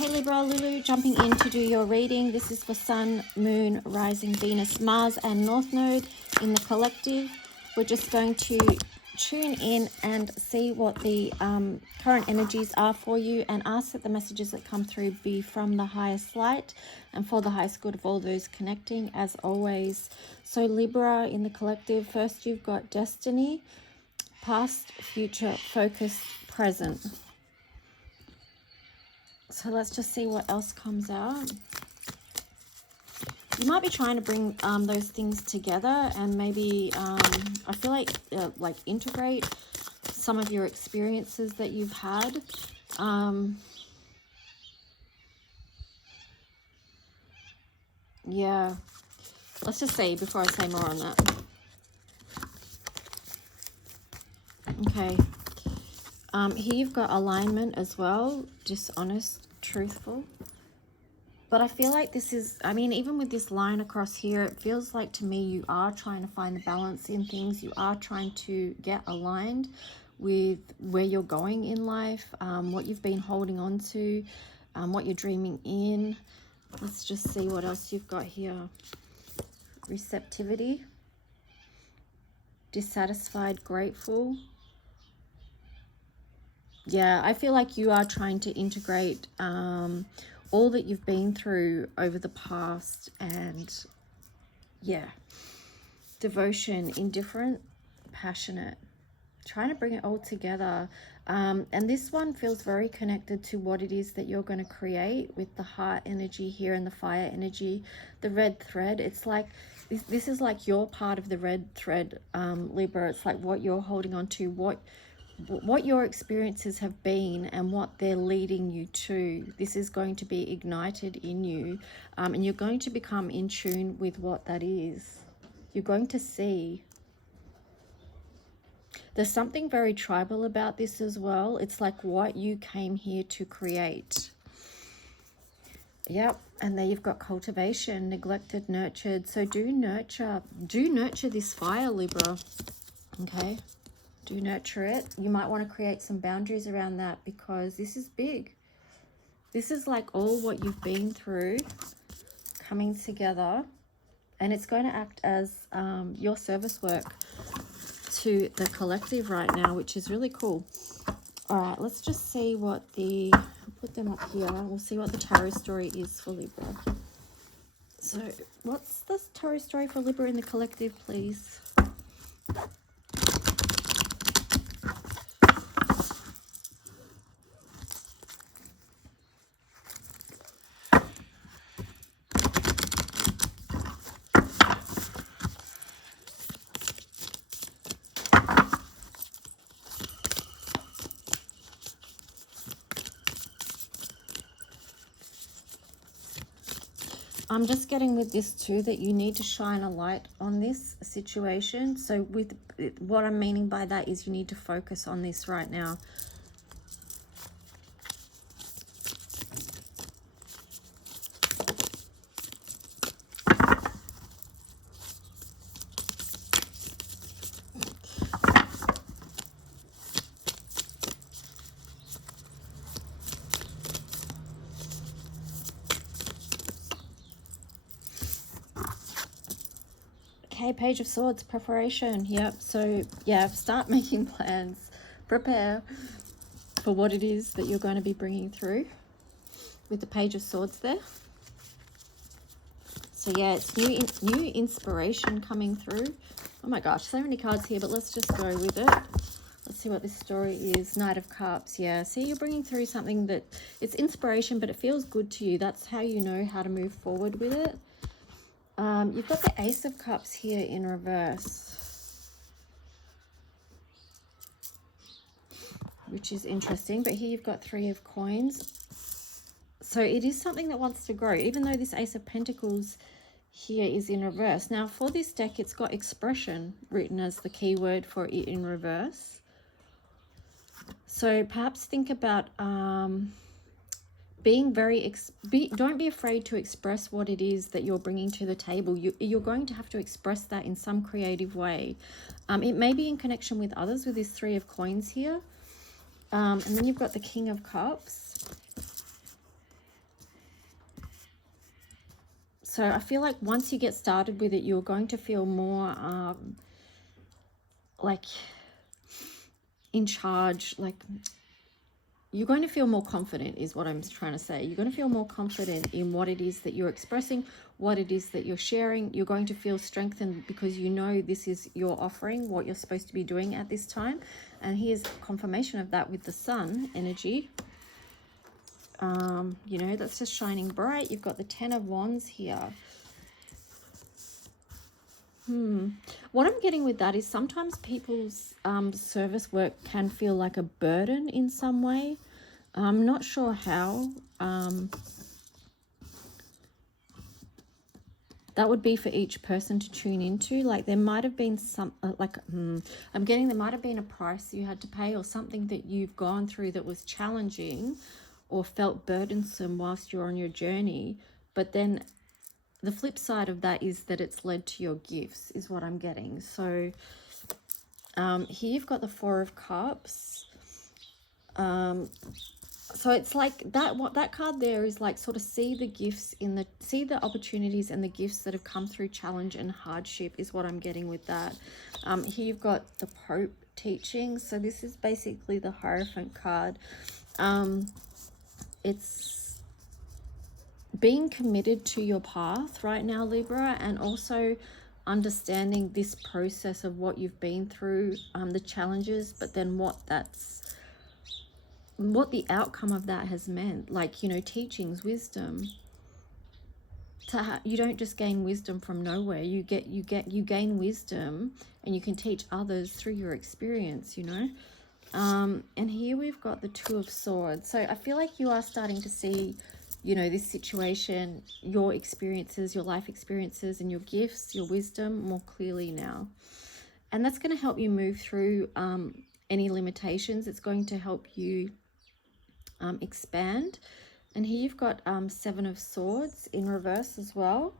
Hey Libra, Lulu jumping in to do your reading. This is for Sun, Moon, Rising, Venus, Mars and North Node in the collective. We're just going to tune in and see what the current energies are for you, and ask that the messages that come through be from the highest light and for the highest good of all those connecting, as always. So Libra in the collective, first you've got destiny, past, future, focused, present. So let's just see what else comes out. You might be trying to bring those things together, and maybe I feel like integrate some of your experiences that you've had. Yeah, let's just see before I say more on that. Okay. Here you've got alignment as well, dishonest, truthful. But I feel like this is, I mean, even with this line across here, it feels like to me you are trying to find the balance in things. You are trying to get aligned with where you're going in life, what you've been holding on to, what you're dreaming in. Let's just see what else you've got here. Receptivity, dissatisfied, grateful. Yeah, I feel like you are trying to integrate all that you've been through over the past, and yeah, devotion, indifferent, passionate, trying to bring it all together. And this one feels very connected to what it is that you're going to create with the heart energy here and the fire energy, the red thread. It's like this is like your part of the red thread, Libra. It's like what you're holding on to, what your experiences have been and what they're leading you to. This is going to be ignited in you, and you're going to become in tune with what that is. You're going to see. There's something very tribal about this as well. It's like what you came here to create. Yep. And there you've got cultivation, neglected, nurtured. So do nurture this fire, Libra. Okay. Do nurture it. You might want to create some boundaries around that, because this is big. This is like all what you've been through coming together, and it's going to act as your service work to the collective right now, which is really cool. All right, let's just see what I'll put them up here. We'll see what the tarot story is for Libra. So what's the tarot story for Libra in the collective, please? I'm just getting with this too that you need to shine a light on this situation. So with what I'm meaning by that is you need to focus on this right now. Okay, Page of Swords, preparation. Yep. So yeah, start making plans. Prepare for what it is that you're going to be bringing through with the Page of Swords there. So yeah, it's new inspiration coming through. Oh my gosh, so many cards here, but let's just go with it. Let's see what this story is. Knight of Cups. Yeah, see, you're bringing through something that it's inspiration, but it feels good to you. That's how you know how to move forward with it. You've got the Ace of Cups here in reverse, which is interesting. But here you've got Three of Coins. So it is something that wants to grow, even though this Ace of Pentacles here is in reverse. Now, for this deck, it's got expression written as the key word for it in reverse. So perhaps think about being don't be afraid to express what it is that you're bringing to the table. You're going to have to express that in some creative way. It may be in connection with others with this Three of Coins here. And then you've got the King of Cups. So I feel like once you get started with it, you're going to feel more like in charge, like you're going to feel more confident is what I'm trying to say. You're going to feel more confident in what it is that you're expressing, what it is that you're sharing. You're going to feel strengthened because you know this is your offering, what you're supposed to be doing at this time. And here's confirmation of that with the sun energy. You know, that's just shining bright. You've got the 10 of Wands here. What I'm getting with that is sometimes people's service work can feel like a burden in some way. I'm not sure how. That would be for each person to tune into. Like there might have been some, I'm getting there might have been a price you had to pay or something that you've gone through that was challenging or felt burdensome whilst you're on your journey. But then the flip side of that is that it's led to your gifts is what I'm getting. So here you've got the 4 of Cups. So it's like that, what that card there is like, sort of see the gifts see the opportunities and the gifts that have come through challenge and hardship is what I'm getting with that. Here you've got the Pope teaching. So this is basically the Hierophant card. It's being committed to your path right now, Libra, and also understanding this process of what you've been through, the challenges, but then what the outcome of that has meant. Like, you know, teachings, wisdom. You don't just gain wisdom from nowhere. You gain wisdom, and you can teach others through your experience, you know. And here we've got the 2 of Swords. So I feel like you are starting to see, you know, this situation, your experiences, your life experiences, and your gifts, your wisdom more clearly now. And that's going to help you move through any limitations. It's going to help you expand. And here you've got 7 of Swords in reverse as well.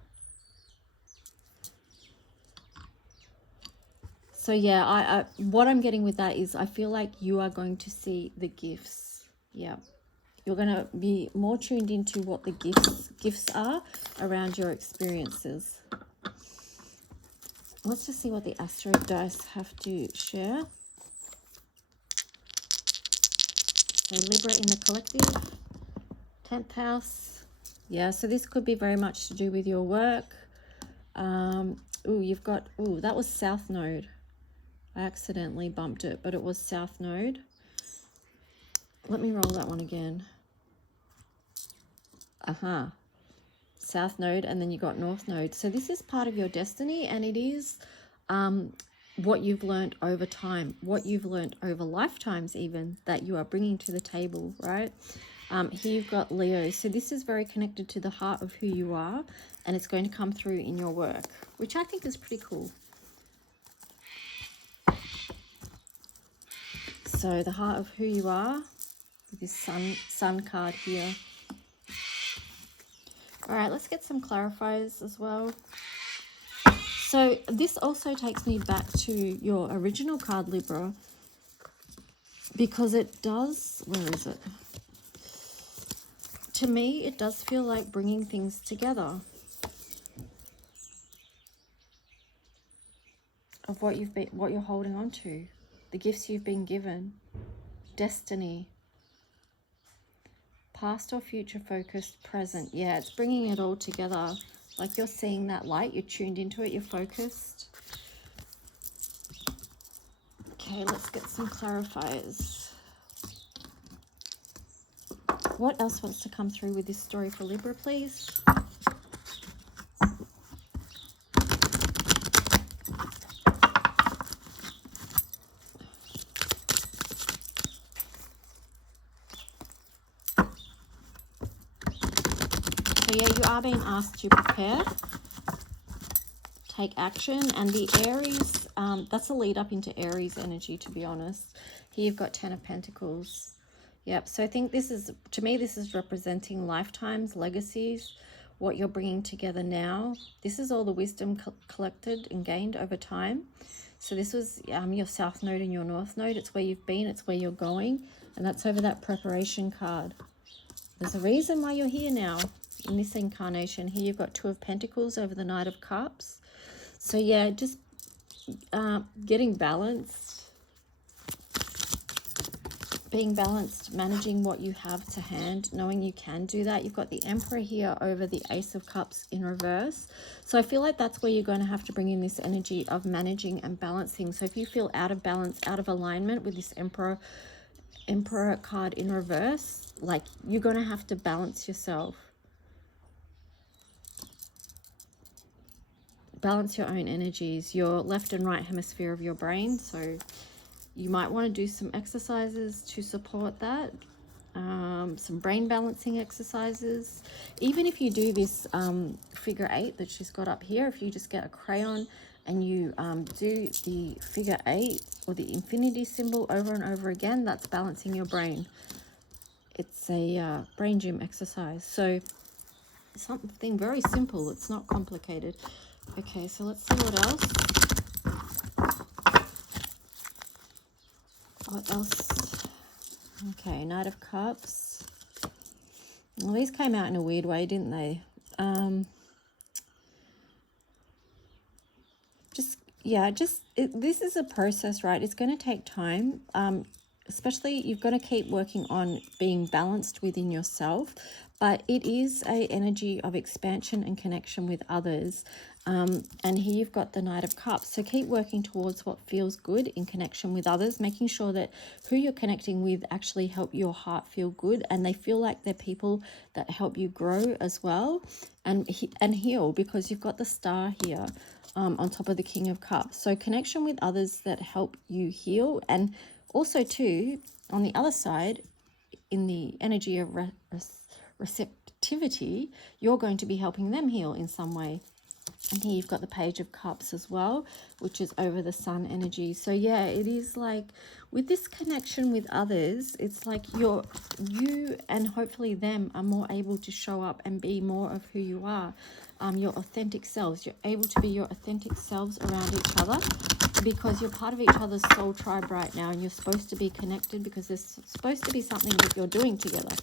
So yeah, I what I'm getting with that is I feel like you are going to see the gifts. Yeah, you're going to be more tuned into what the gifts are around your experiences. Let's just see what the Astro dice have to share. So Libra in the collective, 10th house. Yeah, so this could be very much to do with your work. You've got, that was South Node. I accidentally bumped it, but it was South Node. Let me roll that one again. South Node, and then you got North Node. So this is part of your destiny, and it is what you've learned over time, what you've learned over lifetimes even, that you are bringing to the table, right? Here you've got Leo. So this is very connected to the heart of who you are, and it's going to come through in your work, which I think is pretty cool. So the heart of who you are, with this sun card here. All right, let's get some clarifiers as well. So this also takes me back to your original card, Libra, because it does, where is it? To me, it does feel like bringing things together of what you're holding on to, the gifts you've been given, destiny, past or future focused, present. Yeah, it's bringing it all together. Like you're seeing that light, you're tuned into it, you're focused. Okay, let's get some clarifiers. What else wants to come through with this story for Libra, please? So yeah, you are being asked to prepare, take action, and the Aries, that's a lead up into Aries energy, to be honest. Here you've got 10 of Pentacles. Yep, so I think this is, to me, this is representing lifetimes, legacies, what you're bringing together now. This is all the wisdom collected and gained over time. So this was your South Node and your North Node. It's where you've been, it's where you're going, and that's over that preparation card. There's a reason why you're here now. in this incarnation. Here you've got Two of Pentacles over the Knight of Cups. So yeah, just getting balanced, being balanced, managing what you have to hand, knowing you can do that. You've got the Emperor here over the Ace of Cups in reverse. So I feel like that's where you're going to have to bring in this energy of managing and balancing. So if you feel out of balance, out of alignment with this Emperor card in reverse, like, you're going to have to balance yourself. Balance your own energies, your left and right hemisphere of your brain. So you might want to do some exercises to support that. Some brain balancing exercises. Even if you do this figure 8 that she's got up here, if you just get a crayon and you do the figure 8 or the infinity symbol over and over again, that's balancing your brain. It's a brain gym exercise. So something very simple. It's not complicated. Okay, so let's see what else. What else? Okay, Knight of Cups. Well, these came out in a weird way, didn't they? This is a process, right? It's going to take time. Especially, you've got to keep working on being balanced within yourself, but it is an energy of expansion and connection with others. And here you've got the Knight of Cups. So keep working towards what feels good in connection with others, making sure that who you're connecting with actually help your heart feel good, and they feel like they're people that help you grow as well and heal, because you've got the Star here on top of the King of Cups. So connection with others that help you heal, and also too, on the other side, in the energy of receptivity, you're going to be helping them heal in some way. And here you've got the Page of Cups as well, which is over the Sun energy. So yeah, it is like with this connection with others, it's like you and hopefully them are more able to show up and be more of who you are, your authentic selves. You're able to be your authentic selves around each other, because you're part of each other's soul tribe right now, and you're supposed to be connected because there's supposed to be something that you're doing together.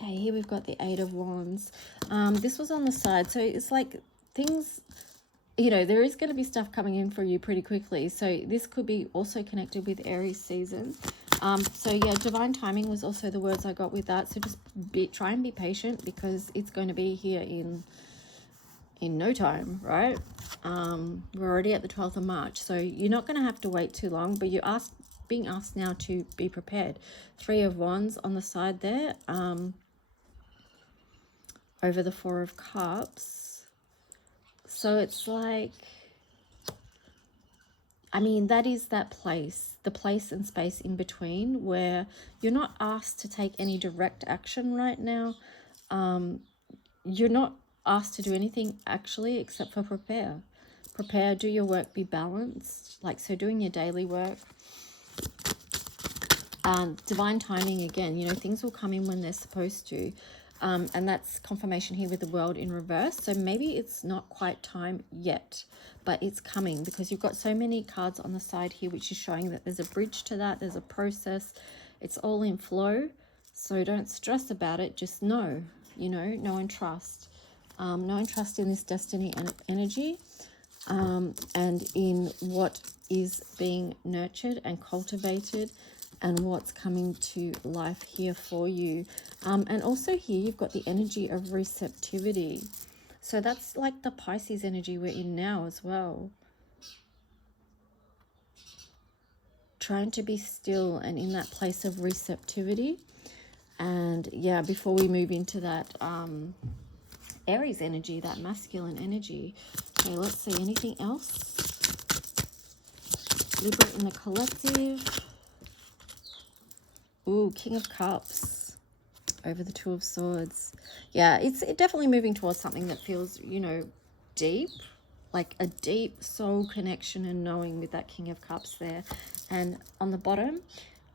Okay, here we've got the Eight of Wands. This was on the side, so it's like things, you know, there is going to be stuff coming in for you pretty quickly. So this could be also connected with Aries season. So yeah, divine timing was also the words I got with that. So just try and be patient, because it's going to be here in no time, right? We're already at the 12th of March, so you're not going to have to wait too long, but you're being asked now to be prepared. Three of Wands on the side there, over the Four of Cups. So it's like, I mean, that is that place, the place and space in between, where you're not asked to take any direct action right now. You're not asked to do anything actually except for prepare, do your work, be balanced, like, so doing your daily work. Divine timing again, you know, things will come in when they're supposed to, and that's confirmation here with the World in reverse. So maybe it's not quite time yet, but it's coming, because you've got so many cards on the side here, which is showing that there's a bridge to that, there's a process, it's all in flow. So don't stress about it, just know, you know, know and trust. Know and trust in this destiny and energy, and in what is being nurtured and cultivated, and what's coming to life here for you. And also here you've got the energy of receptivity. So that's like the Pisces energy we're in now as well. Trying to be still and in that place of receptivity. And yeah, before we move into that Aries energy, that masculine energy. Okay, let's see, anything else? Libra in the collective. Ooh, King of Cups over the Two of Swords. Yeah, it's definitely moving towards something that feels, you know, deep, like a deep soul connection and knowing with that King of Cups there. And on the bottom,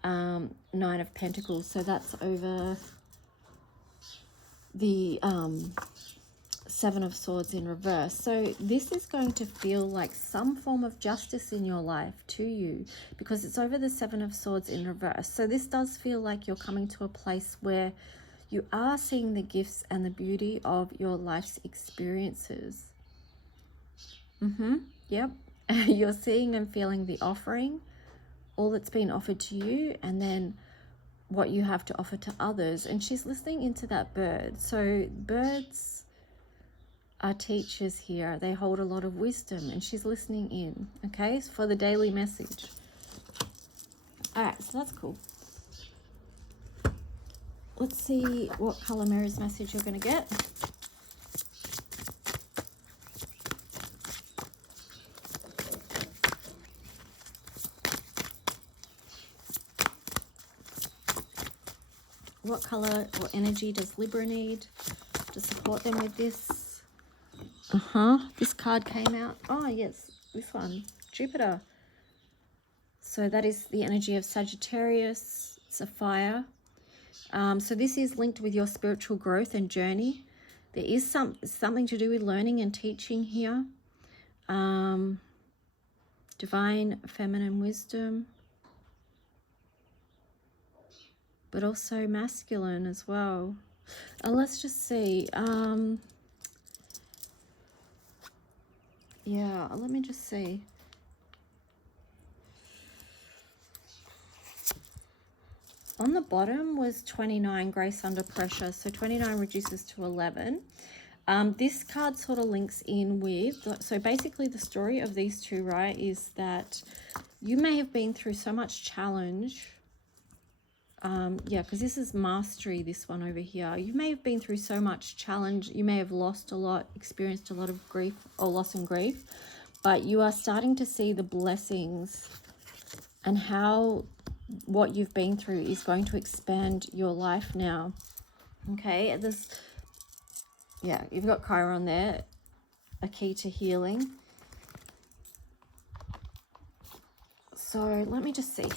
Nine of Pentacles. So that's over the Seven of Swords in reverse. So this is going to feel like some form of justice in your life to you, because it's over the Seven of Swords in reverse. So this does feel like you're coming to a place where You are seeing the gifts and the beauty of your life's experiences. Yep. You're seeing and feeling the offering, all that's been offered to you, and then what you have to offer to others. And she's listening into that bird. So birds are teachers here. They hold a lot of wisdom, and she's listening in, okay, for the daily message. All right, so that's cool. Let's see what color mirrors message you're going to get. What color or energy does Libra need to support them with this? This card came out. Oh, yes, this one, Jupiter. So that is the energy of Sagittarius. It's a fire. So this is linked with your spiritual growth and journey. There is something to do with learning and teaching here. Divine feminine wisdom, but also masculine as well. Let's just see. Yeah, let me just see. On the bottom was 29, grace under pressure. So 29 reduces to 11. This card sort of links in with, so basically the story of these two, right, is that you may have been through so much challenge. Yeah, because this is mastery, this one over here. You may have been through so much challenge. You may have lost a lot, experienced a lot of grief or loss and grief, but you are starting to see the blessings and how what you've been through is going to expand your life now. Okay, yeah, you've got Chiron there, a key to healing. So let me just see.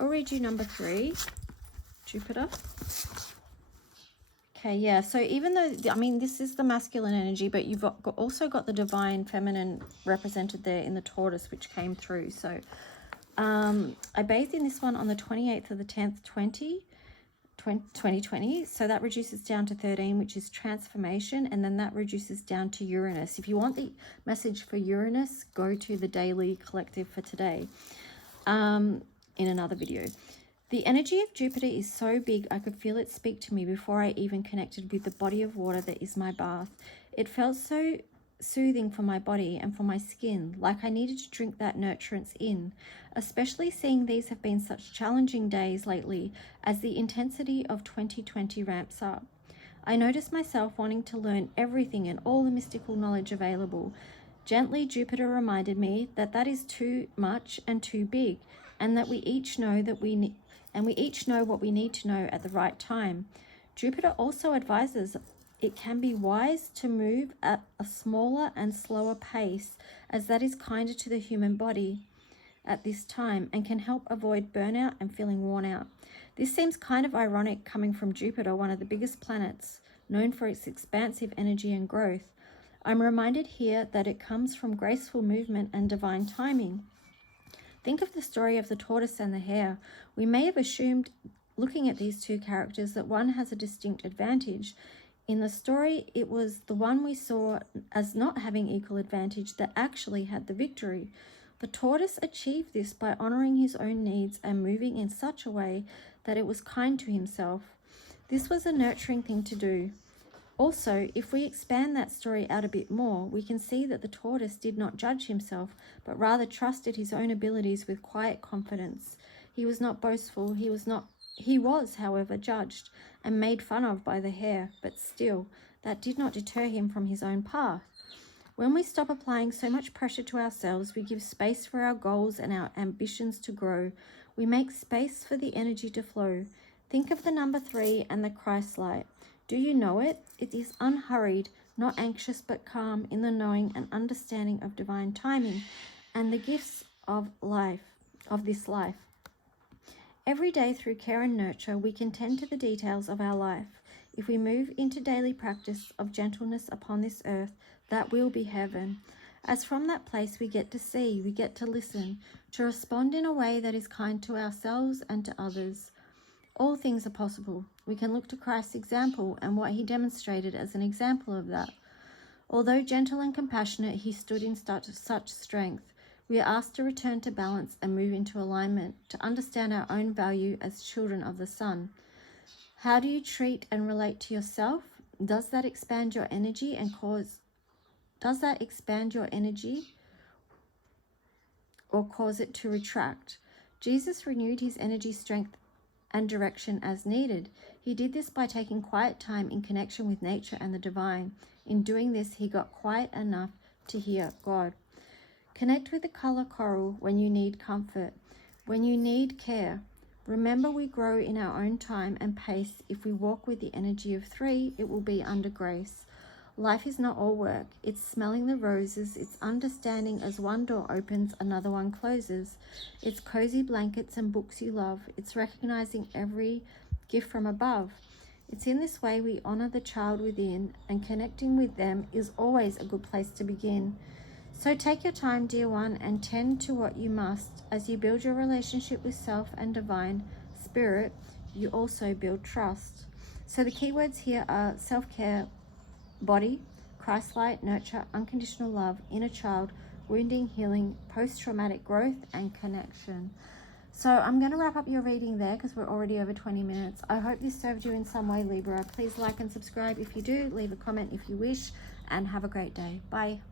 I'll read you number 3, Jupiter. Okay, yeah, so even though, I mean, this is the masculine energy, but you've also got the divine feminine represented there in the tortoise, which came through. So I bathed in this one on the 28th of the 10th, 2020. So that reduces down to 13, which is transformation, and then that reduces down to Uranus. If you want the message for Uranus, go to the daily collective for today in another video. The energy of Jupiter is so big I could feel it speak to me before I even connected with the body of water that is my bath. It felt so soothing for my body and for my skin, like I needed to drink that nurturance in, especially seeing these have been such challenging days lately as the intensity of 2020 ramps up. I noticed myself wanting to learn everything and all the mystical knowledge available. Gently, Jupiter reminded me that that is too much and too big, and that we each know what we need to know at the right time. Jupiter also advises it can be wise to move at a smaller and slower pace, as that is kinder to the human body at this time and can help avoid burnout and feeling worn out. This seems kind of ironic coming from Jupiter, one of the biggest planets, known for its expansive energy and growth. I'm reminded here that it comes from graceful movement and divine timing. Think of the story of the tortoise and the hare. We may have assumed, looking at these two characters, that one has a distinct advantage. In the story, it was the one we saw as not having equal advantage that actually had the victory. The tortoise achieved this by honoring his own needs and moving in such a way that it was kind to himself. This was a nurturing thing to do. Also, if we expand that story out a bit more, we can see that the tortoise did not judge himself, but rather trusted his own abilities with quiet confidence. He was not boastful. He was, however, judged and made fun of by the hare, but still, that did not deter him from his own path. When we stop applying so much pressure to ourselves, we give space for our goals and our ambitions to grow. We make space for the energy to flow. Think of the number 3 and the Christ light. Do you know it? It is unhurried, not anxious but calm in the knowing and understanding of divine timing and the gifts of this life. Every day through care and nurture, we can tend to the details of our life. If we move into daily practice of gentleness upon this earth, that will be heaven. as from that place we get to see, we get to listen, to respond in a way that is kind to ourselves and to others. All things are possible. We can look to Christ's example and what he demonstrated as an example of that. Although gentle and compassionate, he stood in such strength. We are asked to return to balance and move into alignment, to understand our own value as children of the Sun. How do you treat and relate to yourself? Does that expand your energy or cause it to retract? Jesus renewed his energy, strength, and direction as needed. He did this by taking quiet time in connection with nature and the divine. In doing this, he got quiet enough to hear God. Connect with the color coral when you need comfort, when you need care. Remember, we grow in our own time and pace. If we walk with the energy of 3, it will be under grace. Life is not all work. It's smelling the roses. It's understanding as one door opens, another one closes. It's cozy blankets and books you love. It's recognizing every gift from above. It's in this way we honor the child within, and connecting with them is always a good place to begin. So take your time, dear one, and tend to what you must. As you build your relationship with self and divine spirit, you also build trust. So the keywords here are self-care, body, Christ-light, nurture, unconditional love, inner child, wounding, healing, post-traumatic growth, and connection. So I'm going to wrap up your reading there because we're already over 20 minutes. I hope this served you in some way, Libra. Please like and subscribe if you do. Leave a comment if you wish, and have a great day. Bye.